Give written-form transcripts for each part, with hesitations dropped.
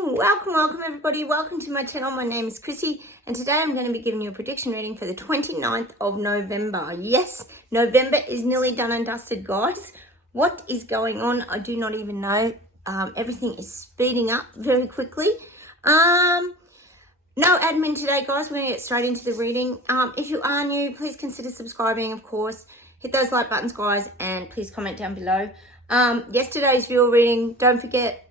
morning. Welcome everybody. Welcome to my channel. My name is Chrissy and today I'm going to be giving you a prediction reading for the 29th of November. Yes, November is nearly done and dusted, guys. What is going on? I do not even know. Everything is speeding up very quickly. No admin today, guys. We're going to get straight into the reading. If you are new, please consider subscribing, of course. Hit those like buttons, guys, and please comment down below. Yesterday's viewer reading, don't forget,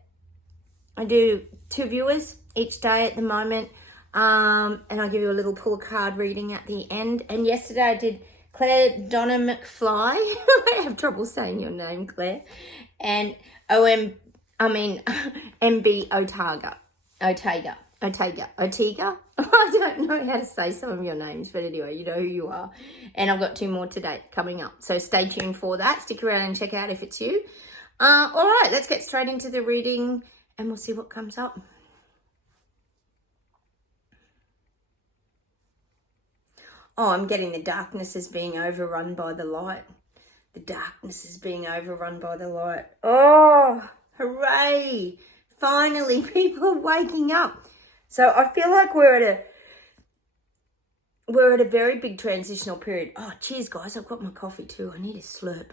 I do 2 viewers each day at the moment, and I'll give you a little pull card reading at the end. And yesterday I did Claire Donna McFly. I have trouble saying your name, Claire. And MB Otaga. I don't know how to say some of your names, but anyway, you know who you are. And I've got 2 more today coming up, so stay tuned for that. Stick around and check out if it's you. All right, let's get straight into the reading and we'll see what comes up. Oh, I'm getting the darkness is being overrun by the light. The darkness is being overrun by the light. Oh, hooray. Finally, people are waking up. So I feel like we're at a very big transitional period. Oh, cheers, guys. I've got my coffee too. I need a slurp.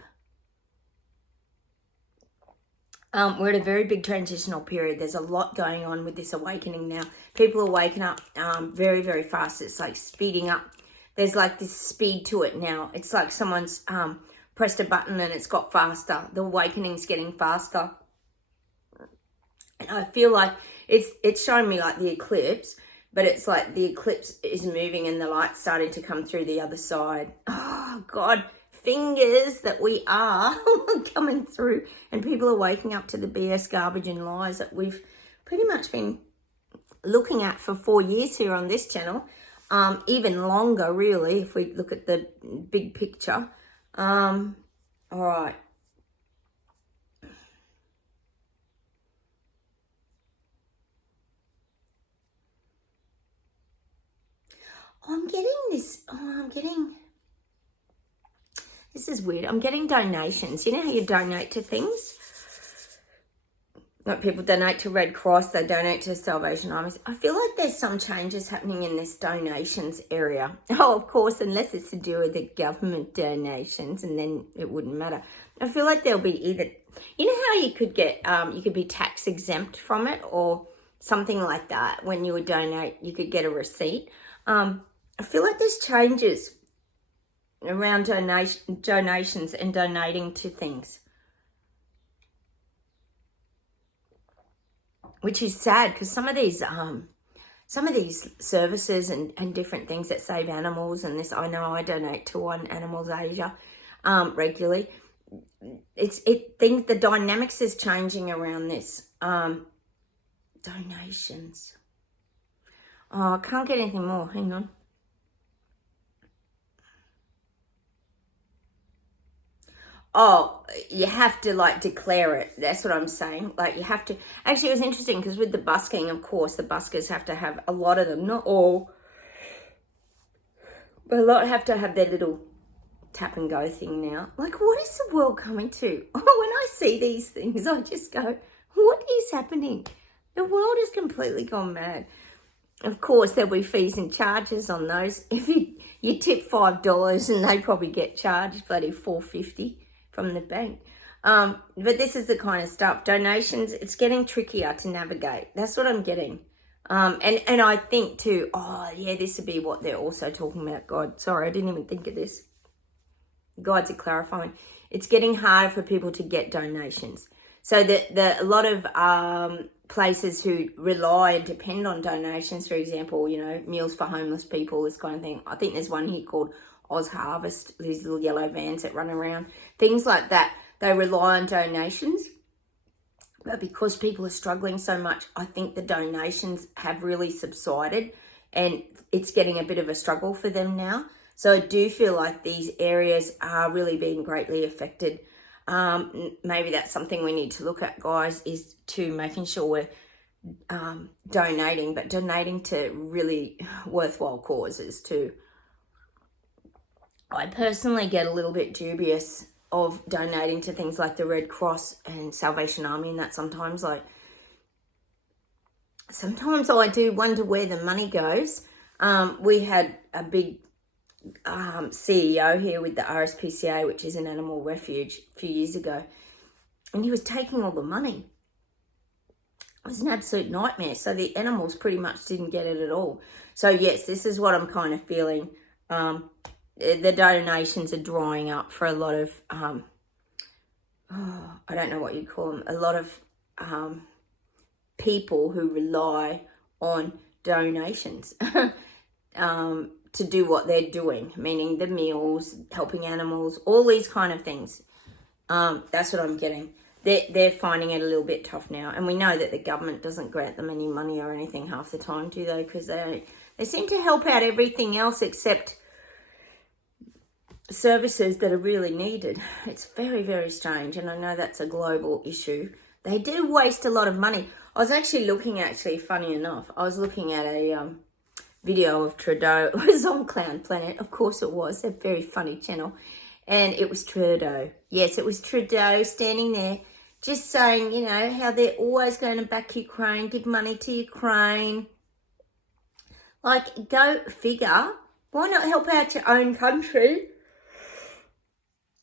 We're at a very big transitional period. There's a lot going on with this awakening now. People are waking up very, very fast. It's like speeding up. There's like this speed to it now. It's like someone's pressed a button and it's got faster. The awakening's getting faster. And I feel like it's showing me like the eclipse, but it's like the eclipse is moving and the light's starting to come through the other side. Oh, God. Fingers that we are coming through, and people are waking up to the BS garbage and lies that we've pretty much been looking at for 4 years here on this channel, even longer really if we look at the big picture. All right, this is weird. I'm getting donations. You know how you donate to things? Like people donate to Red Cross, they donate to Salvation Armies. I feel like there's some changes happening in this donations area. Oh, of course, unless it's to do with the government donations, and then it wouldn't matter. I feel like there'll be either, you know how you could get, you could be tax exempt from it or something like that. When you would donate, you could get a receipt. I feel like there's changes around donations and donating to things, which is sad because some of these services and different things that save animals, and this, I know I donate to one, Animals Asia, regularly. The dynamics is changing around this. Donations. Oh, I can't get anything more. Hang on. Oh, you have to like declare it. That's what I'm saying. Like you have to. Actually, it was interesting because with the busking, of course, the buskers have to have, a lot of them, not all, but a lot have to have their little tap and go thing now. Like, what is the world coming to? When I see these things, I just go, what is happening? The world has completely gone mad. Of course, there'll be fees and charges on those. If you tip $5 and they probably get charged bloody $4.50 from the bank. But this is the kind of stuff. Donations, it's getting trickier to navigate. That's what I'm getting. And I think too, oh yeah, this would be what they're also talking about. God, sorry, I didn't even think of this. Guides are clarifying. It's getting harder for people to get donations. So a lot of places who rely and depend on donations, for example, you know, meals for homeless people, this kind of thing. I think there's one here called Oz Harvest, these little yellow vans that run around, things like that. They rely on donations, but because people are struggling so much, I think the donations have really subsided and it's getting a bit of a struggle for them now. So I do feel like these areas are really being greatly affected. Maybe that's something we need to look at, guys, is to making sure we're donating, but donating to really worthwhile causes too. I personally get a little bit dubious of donating to things like the Red Cross and Salvation Army and that sometimes. Like, sometimes I do wonder where the money goes. We had a big CEO here with the RSPCA, which is an animal refuge, a few years ago, and he was taking all the money. It was an absolute nightmare. So the animals pretty much didn't get it at all. So yes, this is what I'm kind of feeling. The donations are drying up for a lot of, I don't know what you call them, a lot of people who rely on donations to do what they're doing, meaning the meals, helping animals, all these kind of things. That's what I'm getting. They're finding it a little bit tough now. And we know that the government doesn't grant them any money or anything half the time, do they? Because they seem to help out everything else except services that are really needed. It's very, very strange. And I know that's a global issue. They do waste a lot of money. I was actually looking, funny enough, I was looking at a video of Trudeau. It was on Clown Planet. Of course it was. A very funny channel. And it was Trudeau. Yes, it was Trudeau standing there just saying, you know, how they're always going to back Ukraine, give money to Ukraine. Like, go figure. Why not help out your own country?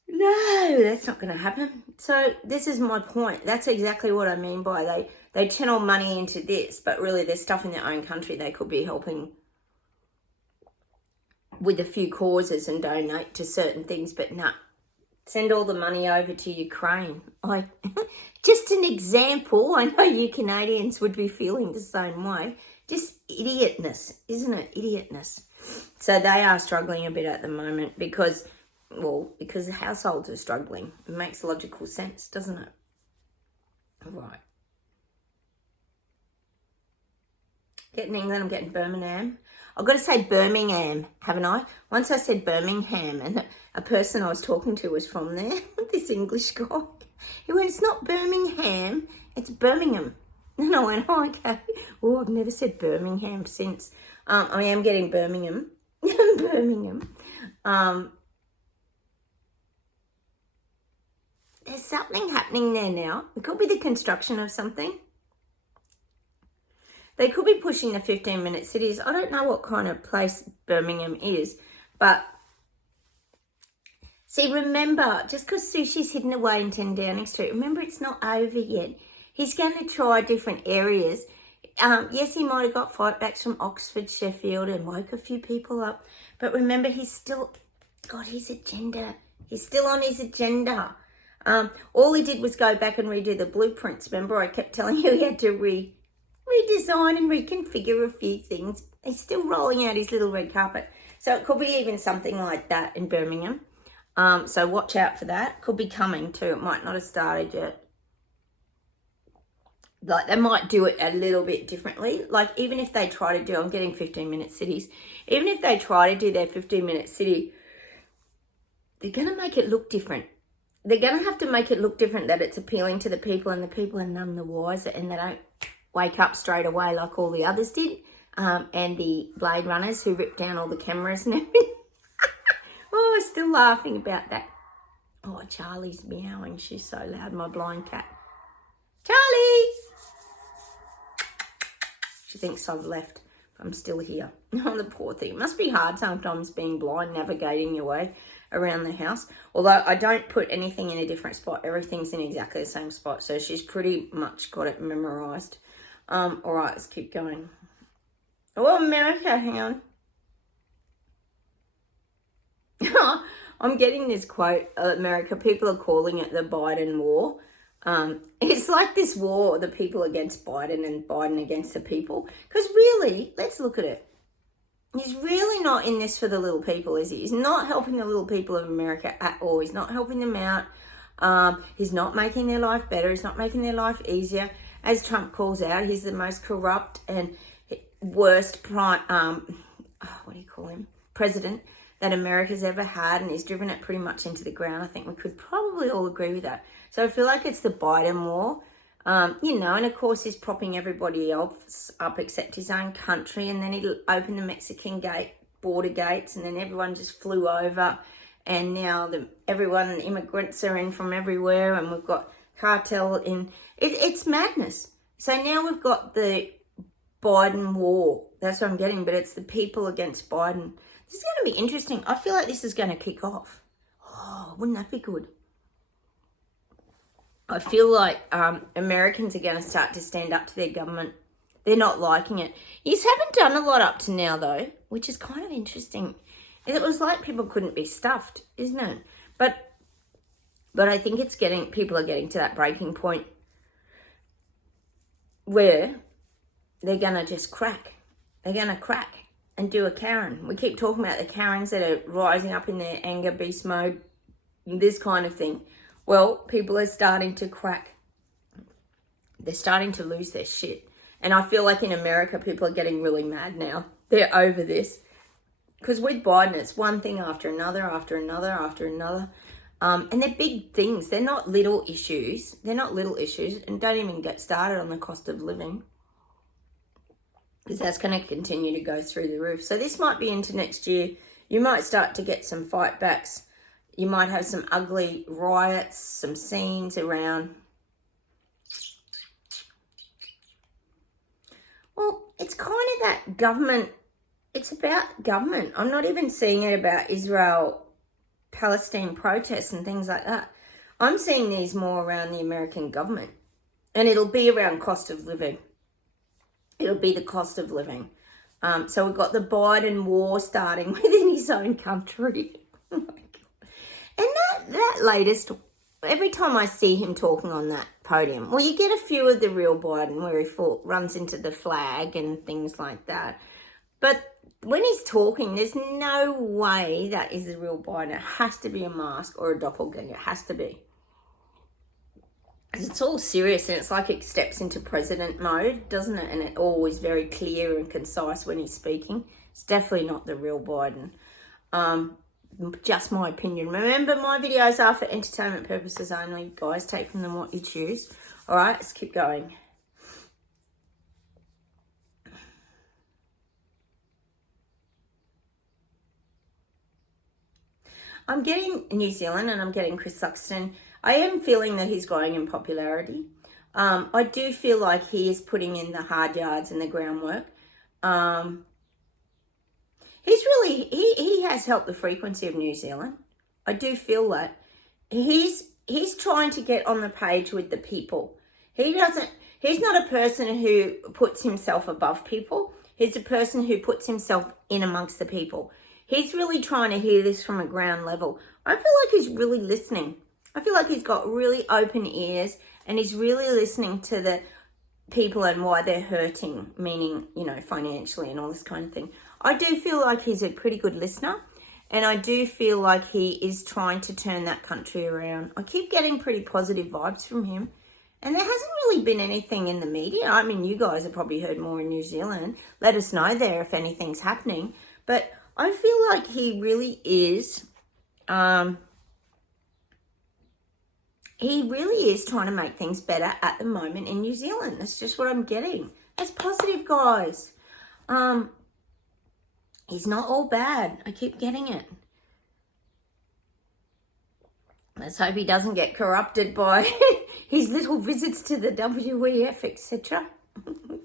No, that's not going to happen. So this is my point. That's exactly what I mean by they channel money into this, but really there's stuff in their own country they could be helping with a few causes and donate to certain things, but nah. Send all the money over to Ukraine. Like, just an example. I know you Canadians would be feeling the same way. Just idiotness, isn't it? Idiotness. So they are struggling a bit at the moment because the households are struggling. It makes logical sense, doesn't it? Right. Getting England, I'm getting Birmingham. I've got to say Birmingham, haven't I? Once I said Birmingham, and a person I was talking to was from there, this English guy. He went, it's not Birmingham, it's Birmingham. And I went, oh, okay. Oh, I've never said Birmingham since. I am getting Birmingham. Birmingham. There's something happening there now. It could be the construction of something. They could be pushing the 15-minute cities. I don't know what kind of place Birmingham is, but see, remember, just because Sushi's hidden away in 10 Downing Street, remember it's not over yet. He's going to try different areas. Yes, he might have got fightbacks from Oxford, Sheffield, and woke a few people up, but remember, he's still got his agenda. He's still on his agenda. All he did was go back and redo the blueprints. Remember, I kept telling you he had to redesign and reconfigure a few things. He's still rolling out his little red carpet. So it could be even something like that in Birmingham. So watch out for that. Could be coming too. It might not have started yet. Like, they might do it a little bit differently. Like, even if they try to do, I'm getting 15-minute cities. Even if they try to do their 15-minute city, they're going to make it look different. They're going to have to make it look different, that it's appealing to the people, and the people are none the wiser, and they don't wake up straight away like all the others did, and the Blade Runners who ripped down all the cameras and everything. Oh, I'm still laughing about that. Oh, Charlie's meowing. She's so loud, my blind cat. Charlie! She thinks I've left. I'm still here. Oh, the poor thing. It must be hard sometimes being blind, navigating your way around the house. Although I don't put anything in a different spot. Everything's in exactly the same spot. So she's pretty much got it memorised. All right, let's keep going. Oh, America, hang on. I'm getting this quote, America, people are calling it the Biden war. It's like this war, the people against Biden and Biden against the people. Because really, let's look at it. He's really not in this for the little people, is he? He's not helping the little people of America at all. He's not helping them out. He's not making their life better. He's not making their life easier. As Trump calls out, he's the most corrupt and worst president that America's ever had, and he's driven it pretty much into the ground. I think we could probably all agree with that. So I feel like it's the Biden war, and of course he's propping everybody else up except his own country, and then he'll open the Mexican border gates, and then everyone just flew over, and now immigrants are in from everywhere, and we've got cartel in. It's madness. So now we've got the Biden war. That's what I'm getting, but it's the people against Biden. This is going to be interesting. I feel like this is going to kick off. Oh, wouldn't that be good? I feel like Americans are going to start to stand up to their government. They're not liking it. You haven't done a lot up to now, though, which is kind of interesting. It was like people couldn't be stuffed, isn't it? But I think people are getting to that breaking point where they're going to just crack. They're going to crack and do a Karen. We keep talking about the Karens that are rising up in their anger beast mode, this kind of thing. Well, people are starting to crack. They're starting to lose their shit. And I feel like in America, people are getting really mad now. They're over this. Because with Biden, it's one thing after another, after another, after another. And they're big things. They're not little issues. They're not little issues. And don't even get started on the cost of living, because that's going to continue to go through the roof. So this might be into next year. You might start to get some fight backs. You might have some ugly riots, some scenes around. Well, it's kind of that government. It's about government. I'm not even seeing it about Israel-Palestine protests and things like that. I'm seeing these more around the American government. And it'll be around cost of living. It'll be the cost of living. So we've got the Biden war starting within his own country. Oh my God. And that latest, every time I see him talking on that podium, well, you get a few of the real Biden where he runs into the flag and things like that. But when he's talking, there's no way that is the real Biden. It has to be a mask or a doppelganger. It has to be. Because it's all serious, and it's like it steps into president mode, doesn't it? And it's always very clear and concise when he's speaking. It's definitely not the real Biden. Just my opinion. Remember, my videos are for entertainment purposes only. Guys, take from them what you choose. All right, let's keep going. I'm getting New Zealand and I'm getting Chris Luxton. I am feeling that he's growing in popularity. I do feel like he is putting in the hard yards and the groundwork. He has helped the frequency of New Zealand. I do feel that. He's trying to get on the page with the people. He's not a person who puts himself above people. He's a person who puts himself in amongst the people. He's really trying to hear this from a ground level. I feel like he's really listening. I feel like he's got really open ears and he's really listening to the people and why they're hurting, meaning, financially and all this kind of thing. I do feel like he's a pretty good listener, and I do feel like he is trying to turn that country around. I keep getting pretty positive vibes from him, and there hasn't really been anything in the media. I mean, you guys have probably heard more in New Zealand. Let us know there if anything's happening. But I feel like he really is, trying to make things better at the moment in New Zealand. That's just what I'm getting. That's positive, guys. He's not all bad. I keep getting it. Let's hope he doesn't get corrupted by his little visits to the WEF, etc.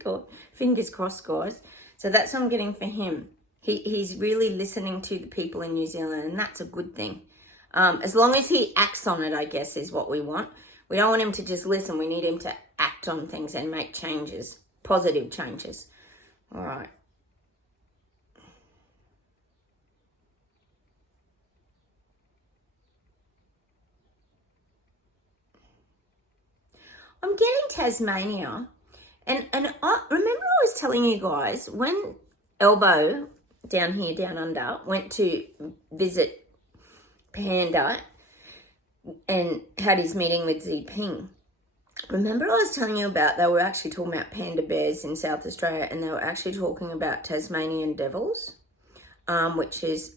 God, fingers crossed, guys. So that's what I'm getting for him. He's really listening to the people in New Zealand, and that's a good thing. As long as he acts on it, I guess, is what we want. We don't want him to just listen. We need him to act on things and make changes, positive changes. All right. I'm getting Tasmania, and I remember I was telling you guys when Elbow down here, down under, went to visit Panda and had his meeting with Xi Jinping. Remember I was telling you about, they were actually talking about panda bears in South Australia, and they were actually talking about Tasmanian devils, which is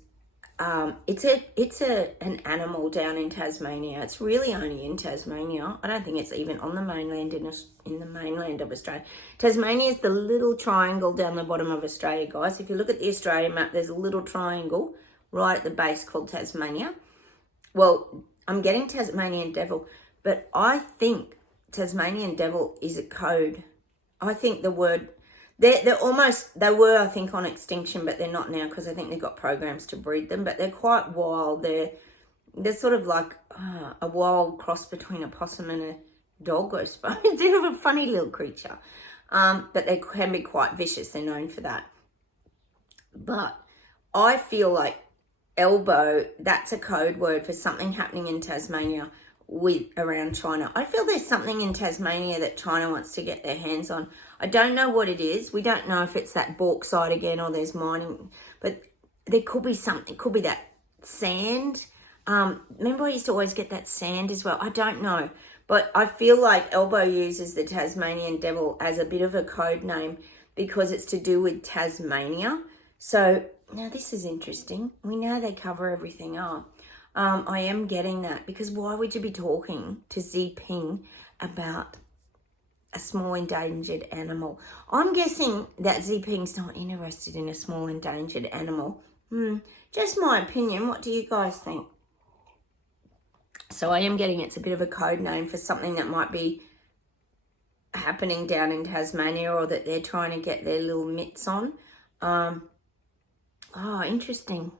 it's an animal down in Tasmania. It's really only in Tasmania. I don't think it's even on the mainland in the mainland of Australia. Tasmania is the little triangle down the bottom of Australia, guys. If you look at the Australian map, there's a little triangle right at the base called Tasmania. Well, I'm getting Tasmanian devil, but I think Tasmanian devil is a code. I think the they were, I think, on extinction, but they're not now because I think they've got programs to breed them, but they're quite wild. They're sort of like a wild cross between a possum and a dog, I suppose. They're a funny little creature. But they can be quite vicious. They're known for that. But I feel like elbow, that's a code word for something happening in Tasmania around China. I feel there's something in Tasmania that China wants to get their hands on. I don't know what it is. We don't know if it's that bauxite again or there's mining, but there could be something. It could be that sand. Remember I used to always get that sand as well. I don't know. But I feel like Elbow uses the Tasmanian devil as a bit of a code name because it's to do with Tasmania. So now this is interesting. We know they cover everything up. I am getting that because why would you be talking to Xi Jinping about a small endangered animal? I'm guessing that Xi Jinping's not interested in a small endangered animal. Just my opinion. What do you guys think? So I am getting it's a bit of a code name for something that might be happening down in Tasmania or that they're trying to get their little mitts on. Interesting.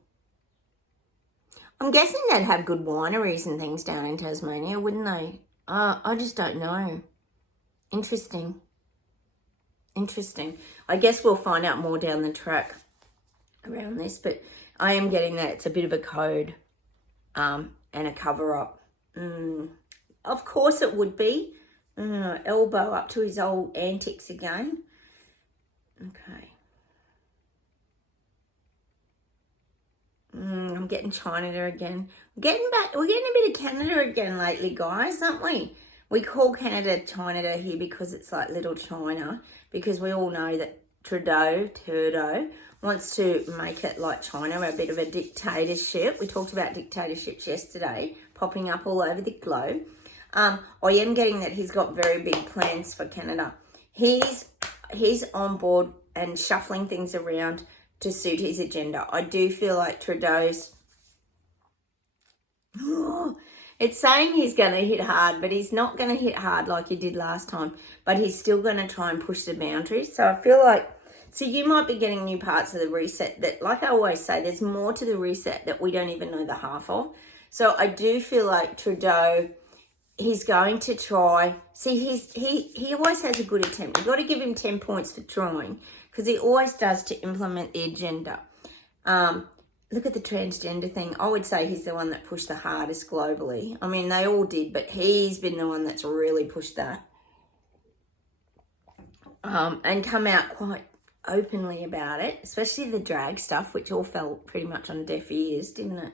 I'm guessing they'd have good wineries and things down in Tasmania, wouldn't they? I just don't know. Interesting. I guess we'll find out more down the track around this, but I am getting that it's a bit of a code and a cover-up. Of course it would be. Elbow up to his old antics again. Okay. I'm getting China again. We're getting a bit of Canada again lately, guys, aren't we? We call Canada China here because it's like little China, because we all know that Trudeau wants to make it like China, a bit of a dictatorship. We talked about dictatorships yesterday, popping up all over the globe. I am getting that he's got very big plans for Canada. He's on board and shuffling things around to suit his agenda. I do feel like Trudeau's... it's saying he's going to hit hard, but he's not going to hit hard like he did last time. But he's still going to try and push the boundaries. So I feel like... So you might be getting new parts of the reset that, like I always say, there's more to the reset that we don't even know the half of. So I do feel like Trudeau, he's going to try. See, he always has a good attempt. You've got to give him 10 points for trying because he always does to implement the agenda. Look at the transgender thing. I would say he's the one that pushed the hardest globally. I mean, they all did, but he's been the one that's really pushed that. And come out quite openly about it, especially the drag stuff, which all fell pretty much on deaf ears, didn't it?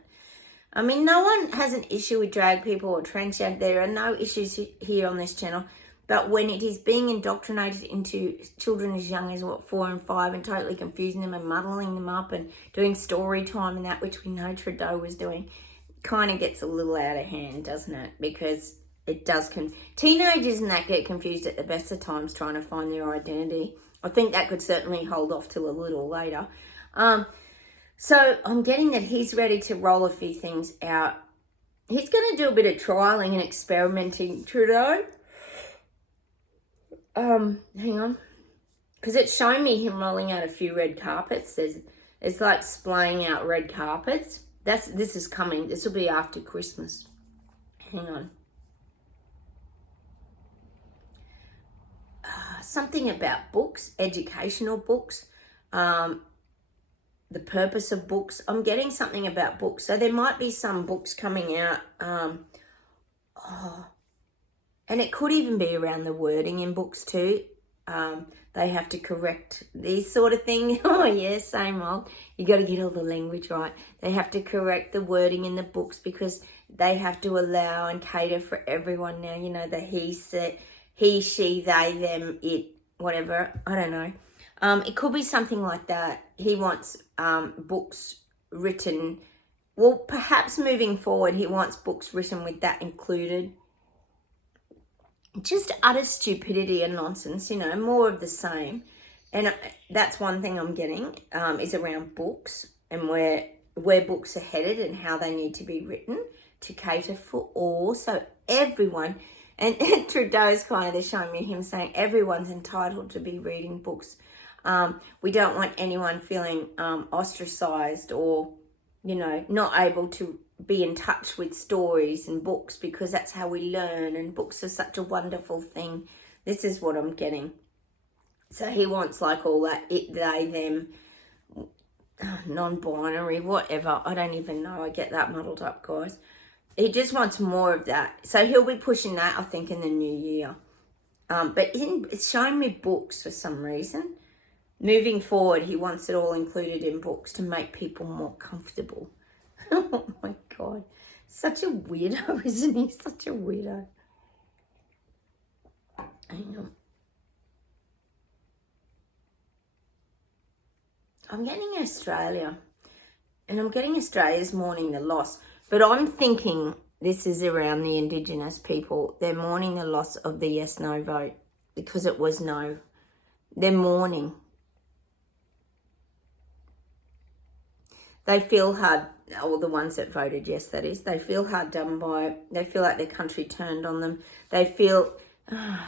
I mean, no one has an issue with drag people or transgender. There are no issues here on this channel. But when it is being indoctrinated into children as young as, 4 and 5 and totally confusing them and muddling them up and doing story time and that, which we know Trudeau was doing, kind of gets a little out of hand, doesn't it? Because it does... Teenagers and that get confused at the best of times trying to find their identity. I think that could certainly hold off till a little later. So I'm getting that he's ready to roll a few things out. He's going to do a bit of trialing and experimenting, Trudeau. Hang on. Because it's showing me him rolling out a few red carpets. It's like splaying out red carpets. This is coming. This will be after Christmas. Hang on. Something about books, educational books, the purpose of books. I'm getting something about books. So there might be some books coming out. And it could even be around the wording in books too. They have to correct these sort of things. Oh, yeah, same old. You got to get all the language right. They have to correct the wording in the books because they have to allow and cater for everyone now. You know, the he, she, they, them, it, whatever. I don't know. It could be something like that. He wants books written. Well, perhaps moving forward, he wants books written with that included. Just utter stupidity and nonsense, you know, more of the same. And that's one thing I'm getting is around books and where books are headed and how they need to be written to cater for all. So everyone, and Trudeau's kind of showing me him saying everyone's entitled to be reading books. We don't want anyone feeling ostracized or, you know, not able to be in touch with stories and books, because that's how we learn, and books are such a wonderful thing. This is what I'm getting. So he wants like all that it, they, them, non-binary, whatever. I don't even know. I get that muddled up, guys. He just wants more of that. So he'll be pushing that, I think, in the new year. But it's showing me books for some reason. Moving forward, he wants it all included in books to make people more comfortable. Oh my God. Such a weirdo, isn't he? Such a weirdo. Hang on. I'm getting Australia. And I'm getting Australia's mourning the loss. But I'm thinking this is around the Indigenous people. They're mourning the loss of the yes-no vote because it was no. They're mourning. They feel hard, all the ones that voted yes, that is. They feel hard done by. They feel like their country turned on them. They feel,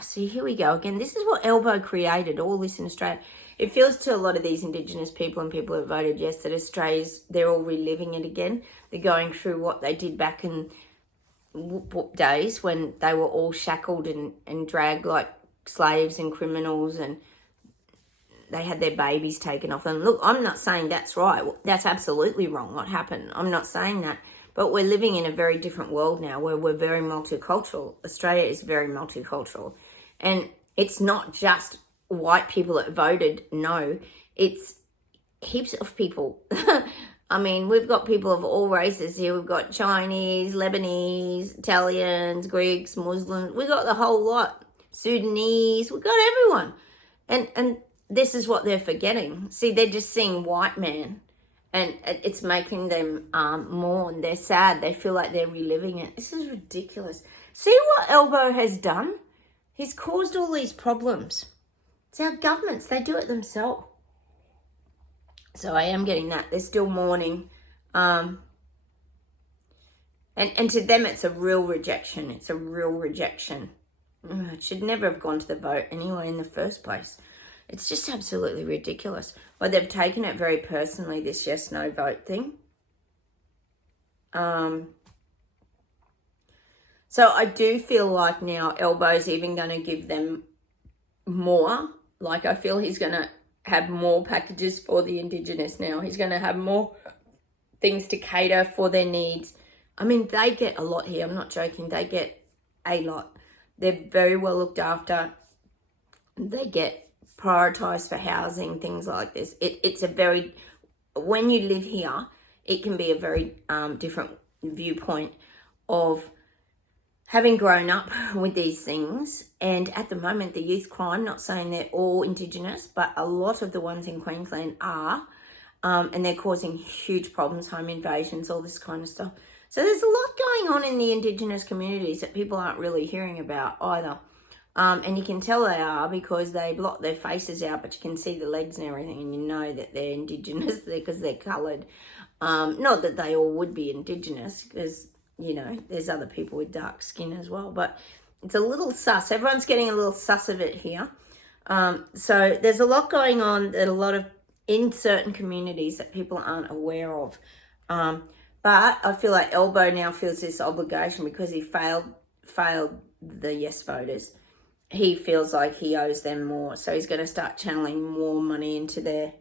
see, here we go again. This is what Elbow created, all this in Australia. It feels to a lot of these Indigenous people and people who voted yes that Australia's, they're all reliving it again. They're going through what they did back in days when they were all shackled and dragged like slaves and criminals, and they had their babies taken off them. Look, I'm not saying that's right. That's absolutely wrong what happened. I'm not saying that. But we're living in a very different world now where we're very multicultural. Australia is very multicultural. And it's not just white people that voted no. It's heaps of people. I mean, we've got people of all races here. We've got Chinese, Lebanese, Italians, Greeks, Muslims. We've got the whole lot. Sudanese. We've got everyone. And this is what they're forgetting. See, they're just seeing white man, and it's making them mourn. They're sad. They feel like they're reliving it. This is ridiculous. See what Elbow has done? He's caused all these problems. It's our governments. They do it themselves. So I am getting that. They're still mourning. And to them, it's a real rejection. It's a real rejection. It should never have gone to the vote anyway in the first place. It's just absolutely ridiculous. But they've taken it very personally, this yes-no vote thing. So I do feel like now Elbow's even going to give them more. Like I feel he's going to have more packages for the Indigenous now. He's going to have more things to cater for their needs. I mean, they get a lot here. I'm not joking. They get a lot. They're very well looked after. They get prioritised for housing, things like this. It's a very, when you live here, it can be a very different viewpoint of having grown up with these things. And at the moment, the youth crime, not saying they're all Indigenous, but a lot of the ones in Queensland are, and they're causing huge problems, home invasions, all this kind of stuff. So there's a lot going on in the Indigenous communities that people aren't really hearing about either. And you can tell they are because they block their faces out, but you can see the legs and everything, and you know that they're Indigenous because they're coloured. Not that they all would be Indigenous, because, you know, there's other people with dark skin as well, but it's a little sus. Everyone's getting a little sus of it here. So there's a lot going on that a lot of, in certain communities that people aren't aware of. But I feel like Elbow now feels this obligation because he failed the yes voters. He feels like he owes them more. So he's going to start channeling more money into their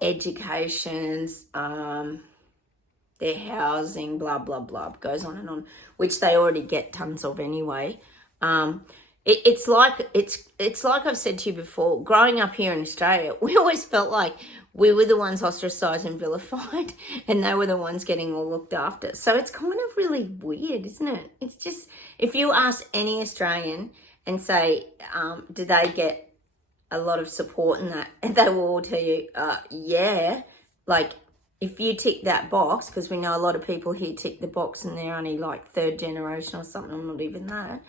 educations, their housing, blah, blah, blah. Goes on and on, which they already get tons of anyway. It's like I've said to you before, growing up here in Australia, we always felt like we were the ones ostracised and vilified, and they were the ones getting all looked after. So it's kind of really weird, isn't it? It's just, if you ask any Australian and say, do they get a lot of support in that? And they will all tell you, yeah. Like, if you tick that box, because we know a lot of people here tick the box and they're only like third generation or something, I'm not even that.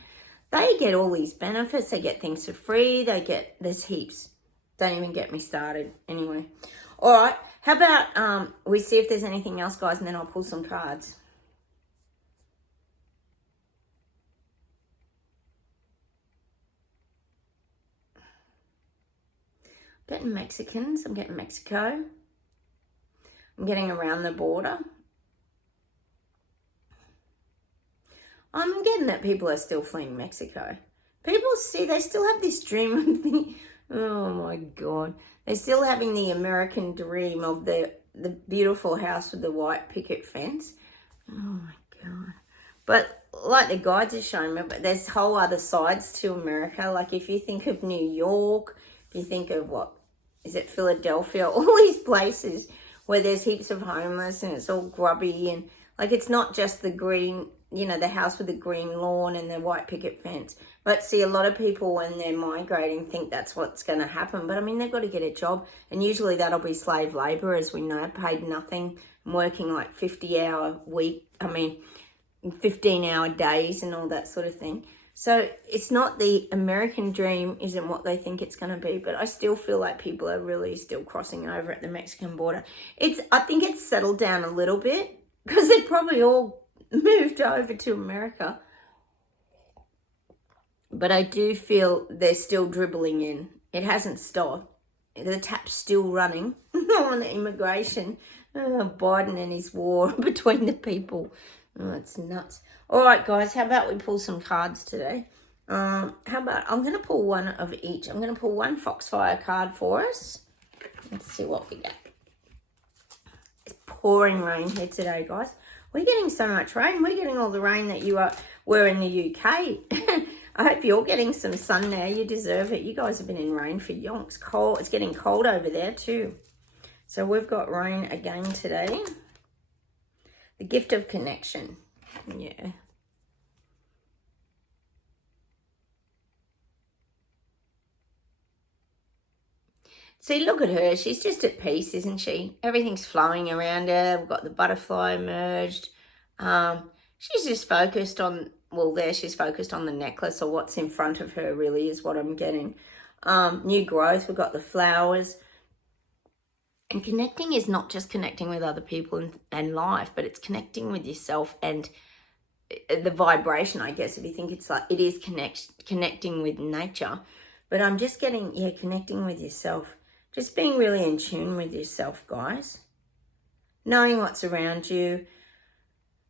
They get all these benefits. They get things for free. There's heaps. Don't even get me started. Anyway. All right. How about we see if there's anything else, guys, and then I'll pull some cards. getting Mexicans. I'm getting Mexico. I'm getting around the border. I'm getting that people are still fleeing Mexico. People see, they still have this dream of the, oh my God. They're still having the American dream of the beautiful house with the white picket fence. Oh my God. But like the guides are showing me, but there's whole other sides to America. Like if you think of New York, if you think of is it Philadelphia, all these places where there's heaps of homeless and it's all grubby and like it's not just the green, the house with the green lawn and the white picket fence. But see, a lot of people when they're migrating think that's what's going to happen. But I mean, they've got to get a job. And usually that'll be slave labor, as we know, paid nothing, working like 15-hour days and all that sort of thing. So it's not the American dream isn't what they think it's going to be. But I still feel like people are really still crossing over at the Mexican border. I think it's settled down a little bit because they probably all moved over to America. But I do feel they're still dribbling in. It hasn't stopped. The tap's still running on the immigration. Biden and his war between the people. Oh, it's nuts. All right, guys, how about we pull some cards today? How about I'm going to pull one of each. I'm going to pull one Foxfire card for us. Let's see what we get. It's pouring rain here today, guys. We're getting so much rain. We're getting all the rain that we're in the UK. I hope you're getting some sun now. You deserve it. You guys have been in rain for yonks. Cold. It's getting cold over there too. So we've got rain again today. The gift of connection. Yeah. See, look at her. She's just at peace, isn't she? Everything's flowing around her. We've got the butterfly emerged. She's just focused on, she's focused on the necklace, or what's in front of her really is what I'm getting. New growth. We've got the flowers. And connecting is not just connecting with other people and life, but it's connecting with yourself and the vibration, I guess, if you think it's like, it is connecting with nature. But I'm just getting, connecting with yourself. Just being really in tune with yourself, guys. Knowing what's around you.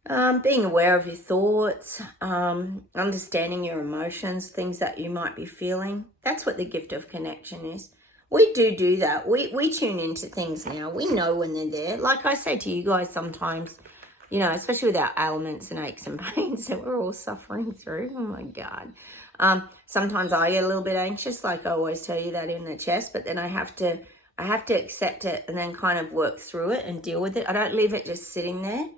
Being aware of your thoughts. Understanding your emotions, things that you might be feeling. That's what the gift of connection is. We do that. We tune into things now. We know when they're there. Like I say to you guys sometimes, especially with our ailments and aches and pains that we're all suffering through. Oh, my God. Sometimes I get a little bit anxious, like I always tell you that in the chest, but then I have to accept it and then kind of work through it and deal with it. I don't leave it just sitting there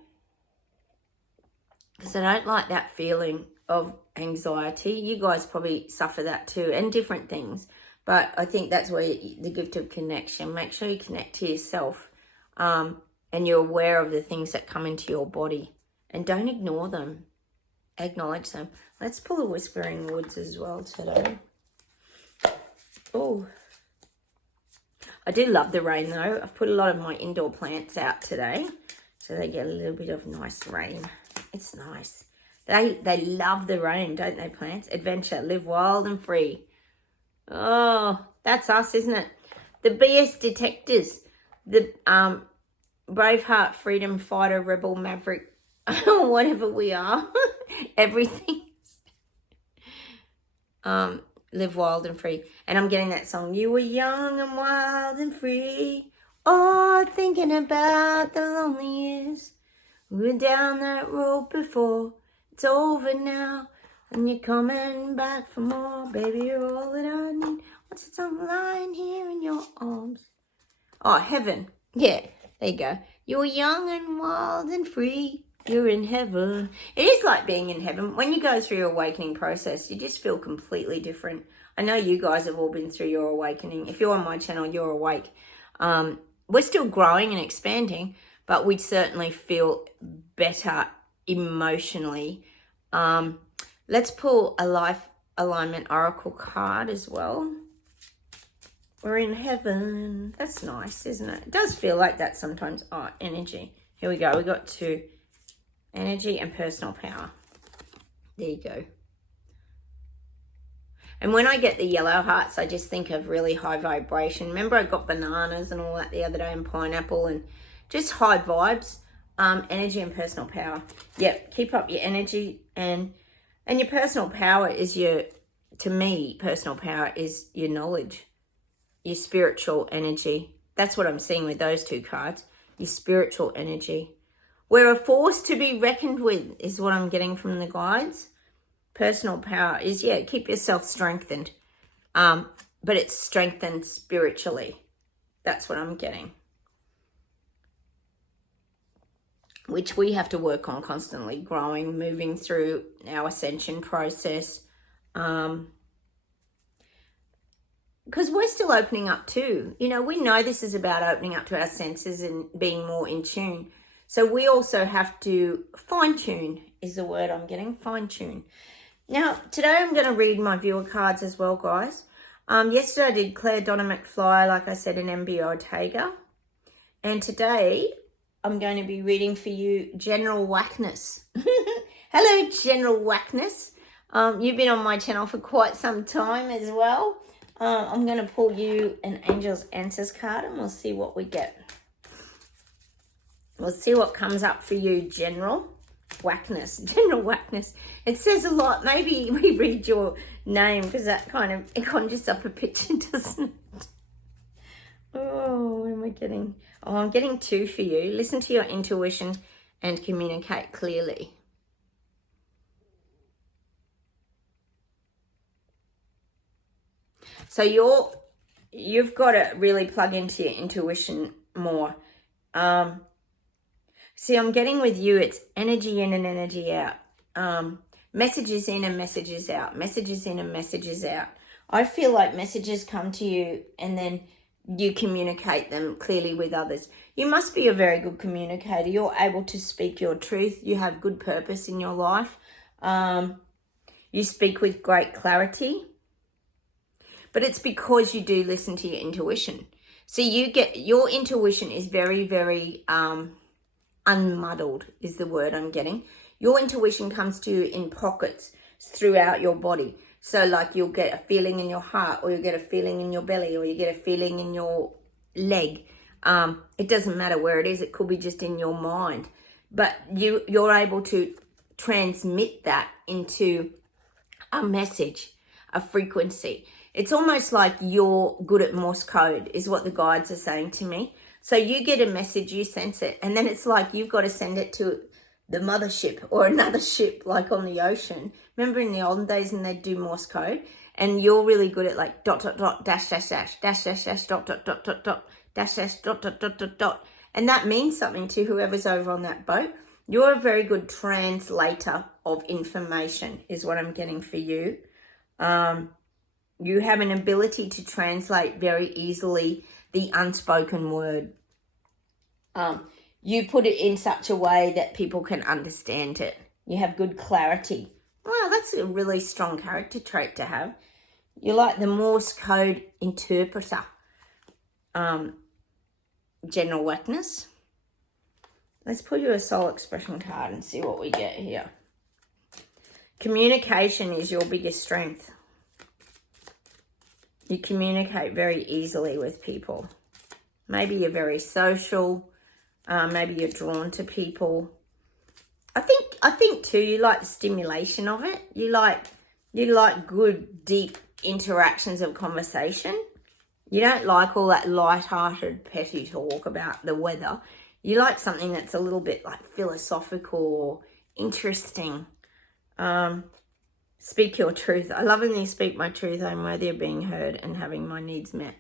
because I don't like that feeling of anxiety. You guys probably suffer that too, and different things. But I think that's where the gift of connection. Make sure you connect to yourself and you're aware of the things that come into your body. And don't ignore them. Acknowledge them. Let's pull the Whispering Woods as well today. Oh, I do love the rain though. I've put a lot of my indoor plants out today, so they get a little bit of nice rain. It's nice. They love the rain, don't they, plants? Adventure, live wild and free. Oh, that's us, isn't it? The BS detectors, the Braveheart, freedom fighter, rebel, maverick, whatever we are. Everything. Live wild and free. And I'm getting that song. You were young and wild and free. Oh, thinking about the lonely years. We were down that road before. It's over now. And you're coming back for more. Baby, you're all that I need. Once it's on lying here in your arms. Oh, heaven. Yeah, there you go. You're young and wild and free. You're in heaven. It is like being in heaven. When you go through your awakening process, you just feel completely different. I know you guys have all been through your awakening. If you're on my channel, you're awake. We're still growing and expanding, but we certainly feel better emotionally. Let's pull a life alignment oracle card as well. We're in heaven. That's nice, isn't it? It does feel like that sometimes. Oh, energy. Here we go. We got two. Energy and personal power. There you go. And when I get the yellow hearts, I just think of really high vibration. Remember I got bananas and all that the other day, and pineapple, and just high vibes, energy and personal power. Yep, keep up your energy, and your personal power is to me, personal power is your knowledge, your spiritual energy. That's what I'm seeing with those two cards, your spiritual energy. We're a force to be reckoned with is what I'm getting from the guides. Personal power is, keep yourself strengthened. But it's strengthened spiritually. That's what I'm getting. Which we have to work on constantly, growing, moving through our ascension process. Because we're still opening up too. You know, we know this is about opening up to our senses and being more in tune. So we also have to fine-tune is the word I'm getting, fine-tune. Now, today I'm going to read my viewer cards as well, guys. Yesterday I did Claire Donna McFly, like I said, and MB Ortega. And today I'm going to be reading for you General Whackness. Hello, General Whackness. You've been on my channel for quite some time as well. I'm going to pull you an Angel's Answers card and we'll see what we get. We'll see what comes up for you, General Whackness. General Whackness. It says a lot. Maybe we read your name because that it conjures up a picture, doesn't it? Oh, what am I getting? Oh, I'm getting two for you. Listen to your intuition and communicate clearly. So you've got to really plug into your intuition more. See, I'm getting with you, it's energy in and energy out. Messages in and messages out. Messages in and messages out. I feel like messages come to you and then you communicate them clearly with others. You must be a very good communicator. You're able to speak your truth. You have good purpose in your life. You speak with great clarity. But it's because you do listen to your intuition. So your intuition is very, very unmuddled is the word I'm getting. Your intuition comes to you in pockets throughout your body. So like you'll get a feeling in your heart, or you'll get a feeling in your belly, or you get a feeling in your leg. It doesn't matter where it is. It could be just in your mind. But you're able to transmit that into a message, a frequency. It's almost like you're good at Morse code is what the guides are saying to me. So you get a message, you sense it, and then it's like you've got to send it to the mothership or another ship like on the ocean. Remember in the olden days and they'd do Morse code? And you're really good at like dot, dot, dot, dash, dash, dash, dash, dash, dash, dot, dot, dot, dot, dot, dash, dash, dot, dot, dot, dot, dot. And that means something to whoever's over on that boat. You're a very good translator of information is what I'm getting for you. You have an ability to translate very easily the unspoken word. You put it in such a way that people can understand it. You have good clarity. Wow, that's a really strong character trait to have. You're like the Morse code interpreter. General Whackness. Let's put you a soul expression card and see what we get here. Communication is your biggest strength. You communicate very easily with people. Maybe you're very social. Maybe you're drawn to people. I think too, you like the stimulation of it. You like good, deep interactions of conversation. You don't like all that light-hearted, petty talk about the weather. You like something that's a little bit like philosophical or interesting. Speak your truth. I love when you speak my truth. I'm worthy of being heard and having my needs met.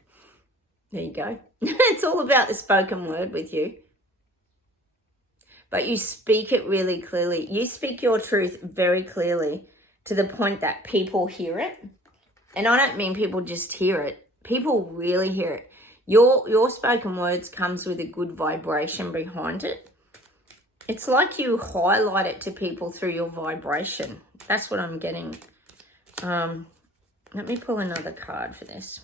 There you go. It's all about the spoken word with you. But you speak it really clearly. You speak your truth very clearly to the point that people hear it. And I don't mean people just hear it. People really hear it. Your spoken words comes with a good vibration behind it. It's like you highlight it to people through your vibration. That's what I'm getting. Let me pull another card for this.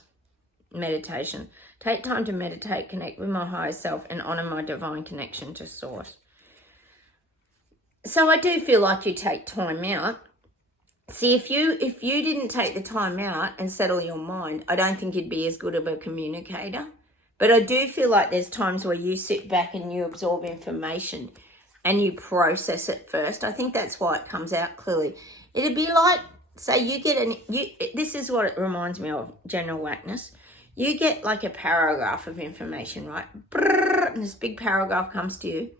Meditation. Take time to meditate, connect with my higher self, and honor my divine connection to source. So I do feel like you take time out. See, if you didn't take the time out and settle your mind, I don't think you'd be as good of a communicator. But I do feel like there's times where you sit back and you absorb information and you process it first. I think that's why it comes out clearly. It'd be like, say this is what it reminds me of, general whackness. You get like a paragraph of information, right? And this big paragraph comes to you.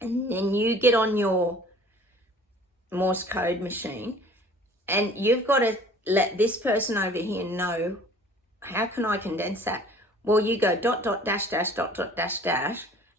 And then you get on your Morse code machine and you've got to let this person over here know, how can I condense that? Well, you go ... ...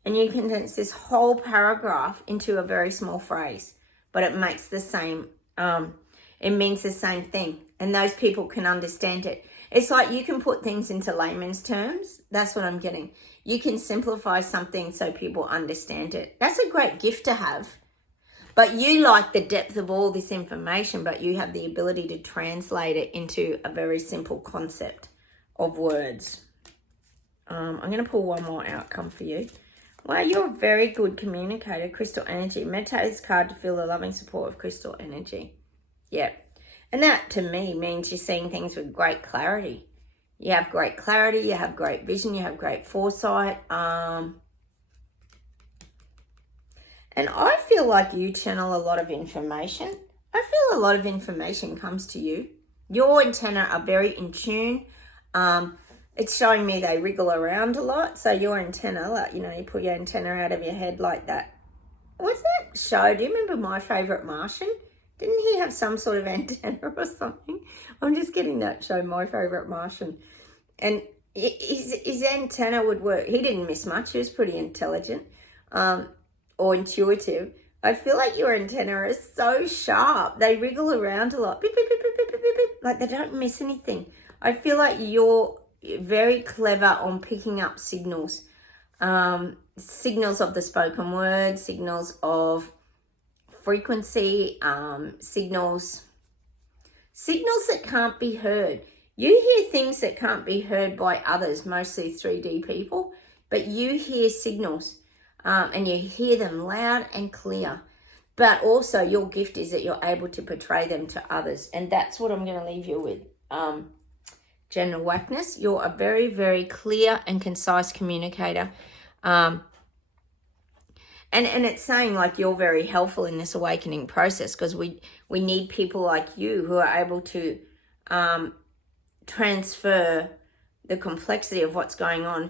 and you condense this whole paragraph into a very small phrase, but it makes the same, it means the same thing, and those people can understand it. It's like you can put things into layman's terms. That's what I'm getting. You can simplify something so people understand it. That's a great gift to have. But you like the depth of all this information, but you have the ability to translate it into a very simple concept of words. I'm going to pull one more outcome for you. Wow, you're a very good communicator, crystal energy. Meditate this card to feel the loving support of crystal energy. Yeah. And that, to me, means you're seeing things with great clarity. You have great clarity, you have great vision, you have great foresight. And I feel like you channel a lot of information. I feel a lot of information comes to you. Your antennae are very in tune. It's showing me they wriggle around a lot. So your antenna, like, you pull your antenna out of your head like that. What's that show? Do you remember My Favorite Martian? Didn't he have some sort of antenna or something? I'm just getting that show, My Favorite Martian. And his antenna would work. He didn't miss much. He was pretty intelligent or intuitive. I feel like your antenna is so sharp. They wriggle around a lot. Beep, beep, beep, beep, beep, beep, beep. Like they don't miss anything. I feel like you're very clever on picking up signals. Signals of the spoken word, signals of frequency, signals that can't be heard. You hear things that can't be heard by others, mostly 3D people, but you hear signals and you hear them loud and clear. But also your gift is that you're able to portray them to others. And that's what I'm going to leave you with. General whackness, you're a very, very clear and concise communicator. And it's saying like you're very helpful in this awakening process, because we need people like you who are able to transfer the complexity of what's going on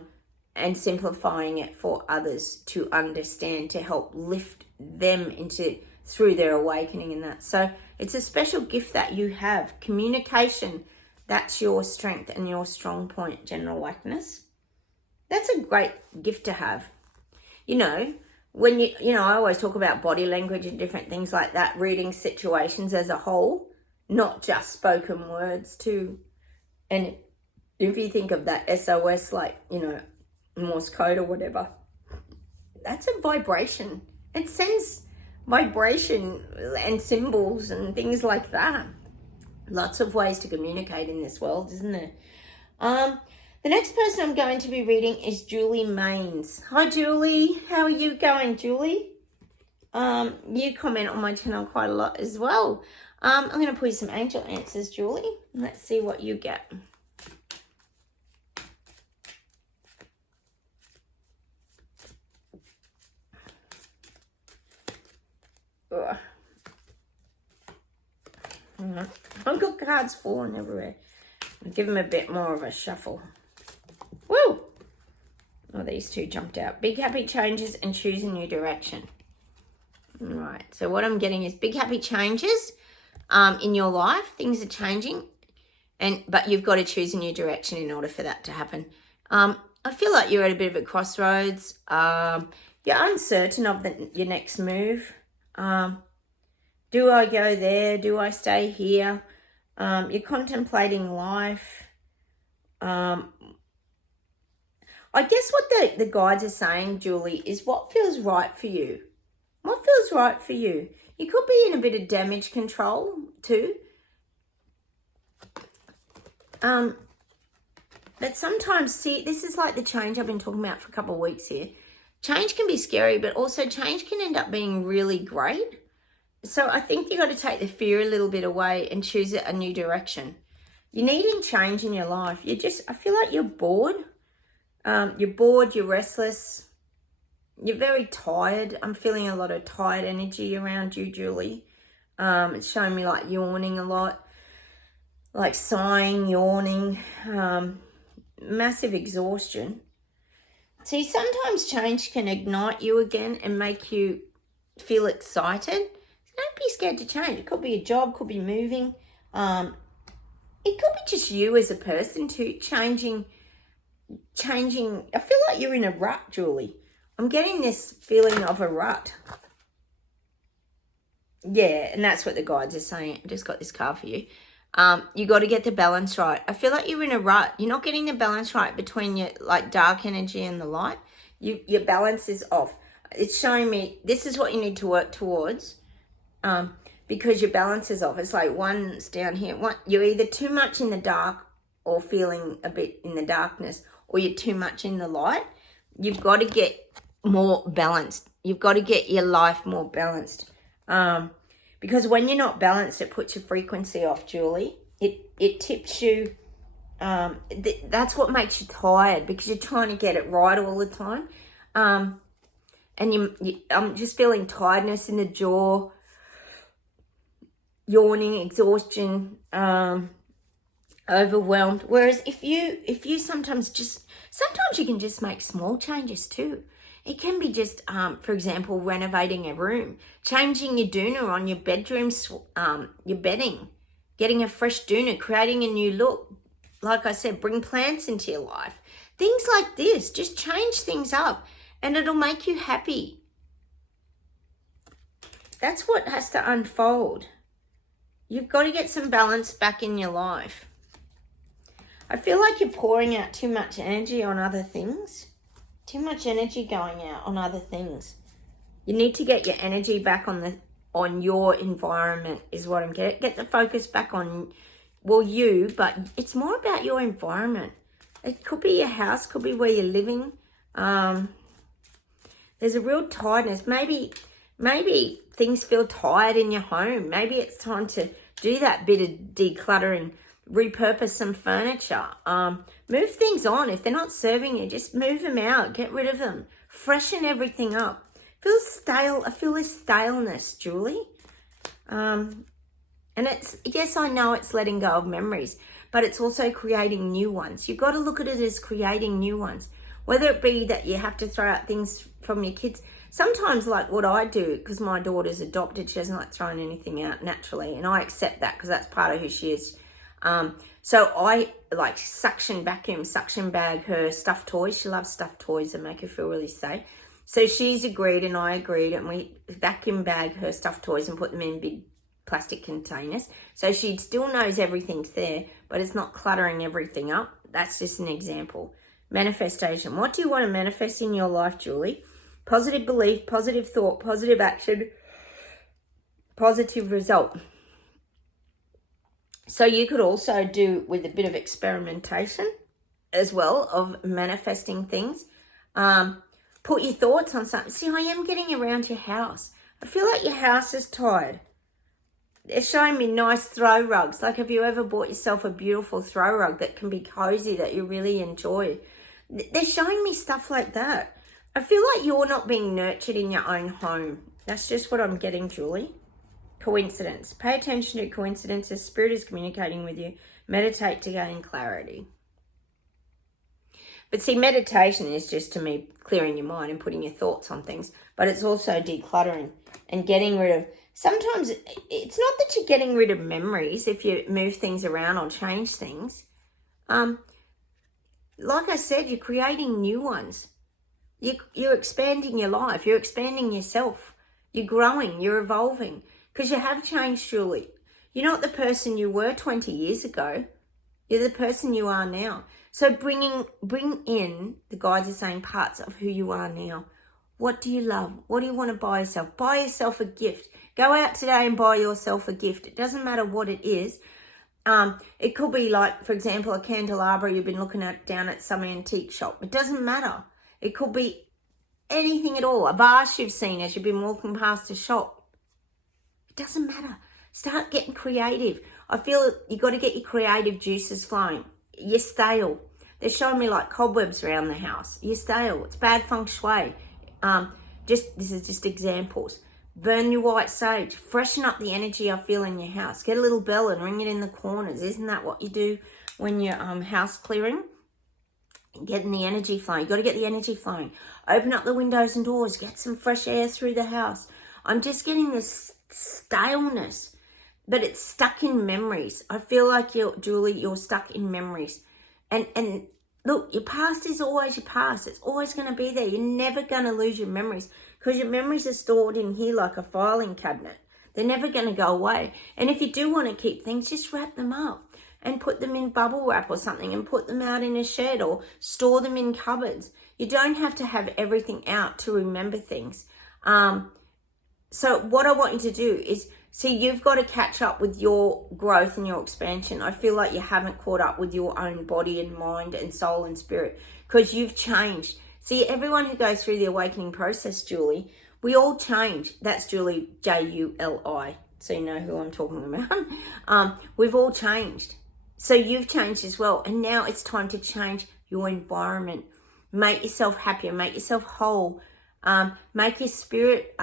and simplifying it for others to understand, to help lift them through their awakening and that. So it's a special gift that you have. Communication, that's your strength and your strong point, general whackness. That's a great gift to have. When I always talk about body language and different things like that, reading situations as a whole, not just spoken words too. And if you think of that SOS, like, Morse code or whatever, that's a vibration. It sends vibration and symbols and things like that. Lots of ways to communicate in this world, isn't there? The next person I'm going to be reading is Julie Maines. Hi, Julie. How are you going, Julie? You comment on my channel quite a lot as well. I'm going to put you some angel answers, Julie. Let's see what you get. Ugh. I've got cards falling everywhere. I'll give them a bit more of a shuffle. Woo! Oh, these two jumped out. Big happy changes and choose a new direction. All right. So what I'm getting is big happy changes in your life. Things are changing, but you've got to choose a new direction in order for that to happen. I feel like you're at a bit of a crossroads. You're uncertain of your next move. Do I go there? Do I stay here? You're contemplating life. I guess what the guides are saying, Julie, is what feels right for you. What feels right for you? You could be in a bit of damage control too. But sometimes, see, this is like the change I've been talking about for a couple of weeks here. Change can be scary, but also change can end up being really great. So I think you got to take the fear a little bit away and choose a new direction. You're needing change in your life. I feel like you're bored. You're bored, you're restless. You're very tired. I'm feeling a lot of tired energy around you, Julie. It's showing me like yawning a lot, like sighing, yawning, massive exhaustion. See, sometimes change can ignite you again and make you feel excited. Don't be scared to change. It could be a job, could be moving. It could be just you as a person too, changing. I feel like you're in a rut, Julie. I'm getting this feeling of a rut. Yeah, and that's what the guides are saying. I just got this card for you. You got to get the balance right. I feel like you're in a rut. You're not getting the balance right between your like dark energy and the light. Your balance is off. It's showing me this is what you need to work towards, because your balance is off. It's like one's down here. You're either too much in the dark or feeling a bit in the darkness, or you're too much in the light. You've got to get more balanced. You've got to get your life more balanced. Because when you're not balanced, it puts your frequency off, Julie. It tips you. That's what makes you tired, because you're trying to get it right all the time. And I'm just feeling tiredness in the jaw, yawning, exhaustion, overwhelmed. Whereas if you sometimes you can just make small changes too. It can be just, for example, renovating a room, changing your doona on your bedroom, your bedding, getting a fresh doona, creating a new look. Like I said, bring plants into your life. Things like this, just change things up and it'll make you happy. That's what has to unfold. You've got to get some balance back in your life. I feel like you're pouring out too much energy on other things. Too much energy going out on other things. You need to get your energy back on your environment is what I'm getting. Get the focus back on, you, but it's more about your environment. It could be your house, could be where you're living. There's a real tiredness. Maybe things feel tired in your home. Maybe it's time to do that bit of decluttering, repurpose some furniture, move things on. If they're not serving you, just move them out, get rid of them, freshen everything up. Feels stale. I feel this staleness, Julie. And it's, yes, I know it's letting go of memories, but it's also creating new ones. You've got to look at it as creating new ones, whether it be that you have to throw out things from your kids. Sometimes, like what I do, because my daughter's adopted, she doesn't like throwing anything out naturally, and I accept that because that's part of who she is. So I like suction bag her stuffed toys. She loves stuffed toys that make her feel really safe. So she's agreed and I agreed, and we vacuum bag her stuffed toys and put them in big plastic containers. So she still knows everything's there, but it's not cluttering everything up. That's just an example. Manifestation. What do you want to manifest in your life, Julie? Positive belief, positive thought, positive action, positive result. So you could also do with a bit of experimentation as well of manifesting things. Put your thoughts on something. See, I am getting around your house. I feel like your house is tired. They're showing me nice throw rugs. Like, have you ever bought yourself a beautiful throw rug that can be cozy, that you really enjoy? They're showing me stuff like that. I feel like you're not being nurtured in your own home. That's just what I'm getting, Julie. Coincidence. Pay attention to coincidences. Spirit is communicating with you. Meditate to gain clarity. But see, meditation is just, to me, clearing your mind and putting your thoughts on things. But it's also decluttering and getting rid of... Sometimes it's not that you're getting rid of memories if you move things around or change things. Like I said, you're creating new ones. You're expanding your life. You're expanding yourself. You're growing. You're evolving. Because you have changed, Julie. You're not the person you were 20 years ago. You're the person you are now. So bring in, the guides are saying, parts of who you are now. What do you love? What do you want to buy yourself? Buy yourself a gift. Go out today and buy yourself a gift. It doesn't matter what it is. It could be like, for example, a candelabra you've been looking at down at some antique shop. It doesn't matter. It could be anything at all. A vase you've seen as you've been walking past a shop. It doesn't matter. Start getting creative. I feel you got to get your creative juices flowing. You're stale. They're showing me like cobwebs around the house. You're stale. It's bad feng shui. This is just examples. Burn your white sage. Freshen up the energy I feel in your house. Get a little bell and ring it in the corners. Isn't that what you do when you're house clearing? Getting the energy flowing. You've got to get the energy flowing. Open up the windows and doors. Get some fresh air through the house. I'm just getting this staleness, but it's stuck in memories. I feel like Julie, you're stuck in memories. And look, your past is always your past. It's always going to be there. You're never going to lose your memories because your memories are stored in here like a filing cabinet. They're never going to go away. And if you do want to keep things, just wrap them up and put them in bubble wrap or something and put them out in a shed or store them in cupboards. You don't have to have everything out to remember things. So what I want you to do is, see, you've got to catch up with your growth and your expansion. I feel like you haven't caught up with your own body and mind and soul and spirit because you've changed. See, everyone who goes through the awakening process, Julie, we all change. That's Julie, Juli, so you know who I'm talking about. We've all changed. So you've changed as well. And now it's time to change your environment. Make yourself happier. Make yourself whole. Make your spirit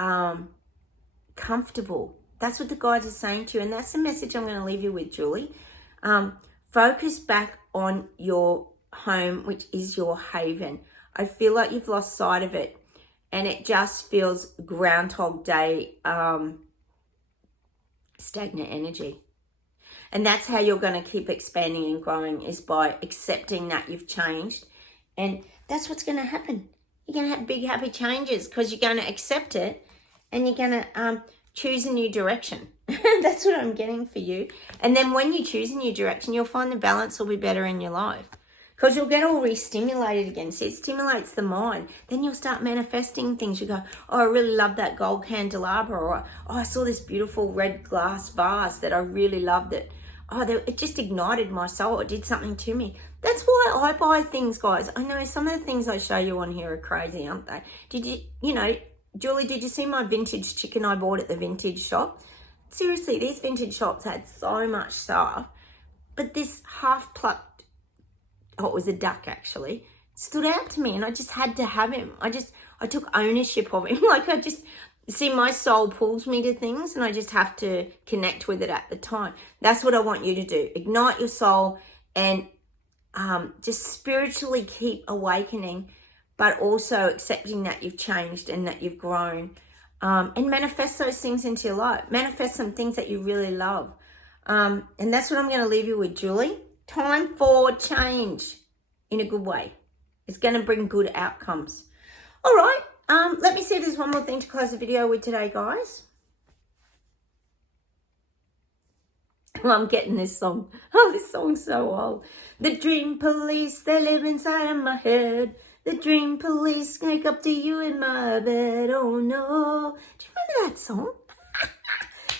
comfortable. That's what the guides are saying to you. And that's the message I'm going to leave you with, Julie. Focus back on your home, which is your haven. I feel like you've lost sight of it. And it just feels Groundhog Day, stagnant energy. And that's how you're going to keep expanding and growing, is by accepting that you've changed. And that's what's going to happen. You're going to have big, happy changes because you're going to accept it and you're going to choose a new direction. That's what I'm getting for you. And then when you choose a new direction, you'll find the balance will be better in your life because you'll get all re-stimulated again. See, it stimulates the mind. Then you'll start manifesting things. You go, oh, I really love that gold candelabra. Or, oh, I saw this beautiful red glass vase that I really loved it. Oh, it just ignited my soul. It did something to me. That's why I buy things, guys. I know some of the things I show you on here are crazy, aren't they? Julie, did you see my vintage chicken I bought at the vintage shop? Seriously, these vintage shops had so much stuff. But this half-plucked, it was a duck actually, stood out to me and I just had to have him. I took ownership of him. See, my soul pulls me to things and I just have to connect with it at the time. That's what I want you to do. Ignite your soul and just spiritually keep awakening, but also accepting that you've changed and that you've grown. And manifest those things into your life. Manifest some things that you really love. And that's what I'm going to leave you with, Julie. Time for change in a good way. It's going to bring good outcomes. All right. Let me see if there's one more thing to close the video with today, guys. Well, I'm getting this song. Oh, this song's so old. The dream police, they live inside of my head. The dream police sneak up to you in my bed. Oh, no. Do you remember that song?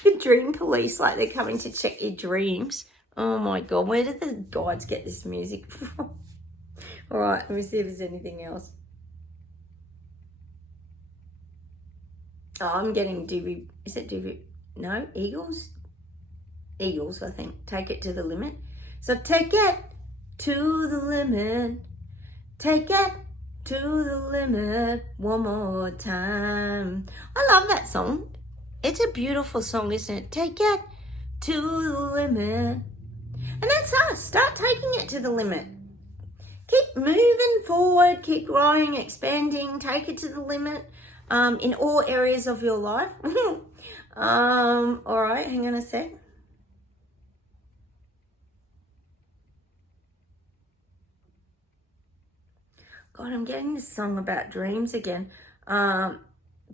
The dream police, like they're coming to check your dreams. Oh, my God. Where did the guides get this music from? All right, let me see if there's anything else. Oh, I'm getting DV. Is it DV? No, Eagles? Eagles, I think. Take it to the limit. So take it to the limit. Take it to the limit one more time. I love that song. It's a beautiful song, isn't it? Take it to the limit. And that's us. Start taking it to the limit. Keep moving forward. Keep growing, expanding. Take it to the limit. In all areas of your life. All right, hang on a sec. God, I'm getting this song about dreams again. But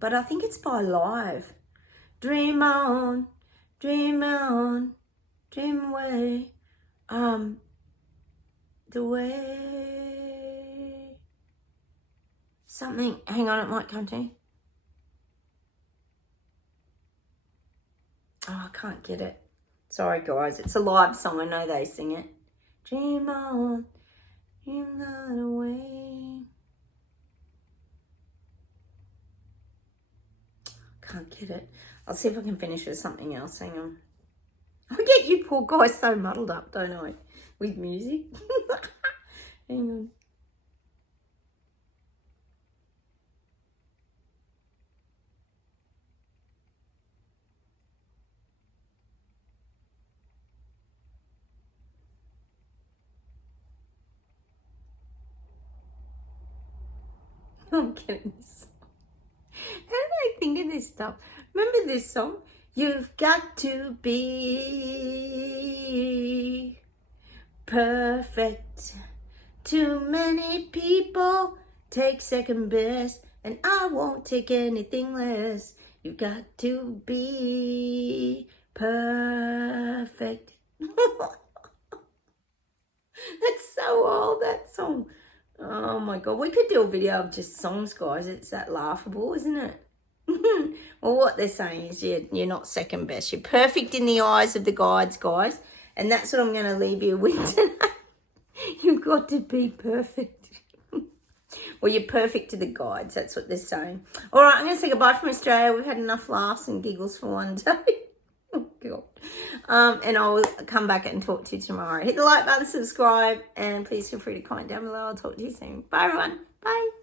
I think it's by Live. Dream on, dream on, dream away. The way. Something, hang on, it might come to me. Oh, I can't get it. Sorry, guys. It's a Live song. I know they sing it. Dream on, dream that away. Can't get it. I'll see if I can finish with something else. Hang on. I get you poor guys so muddled up, don't I? With music. Hang on. I'm getting this song. How did I think of this stuff? Remember this song? You've got to be perfect. Too many people take second best, and I won't take anything less. You've got to be perfect. That's so old, that song. Oh my God, we could do a video of just songs, guys. It's that laughable, isn't it? Well, what they're saying is you're not second best. You're perfect in the eyes of the guides, guys. And that's what I'm going to leave you with tonight. You've got to be perfect. Well, you're perfect to the guides. That's what they're saying. All right, I'm going to say goodbye from Australia. We've had enough laughs and giggles for one day. Oh, God. And I'll come back and talk to you tomorrow. Hit the like button, subscribe, and please feel free to comment down below. I'll talk to you soon. Bye, everyone. Bye.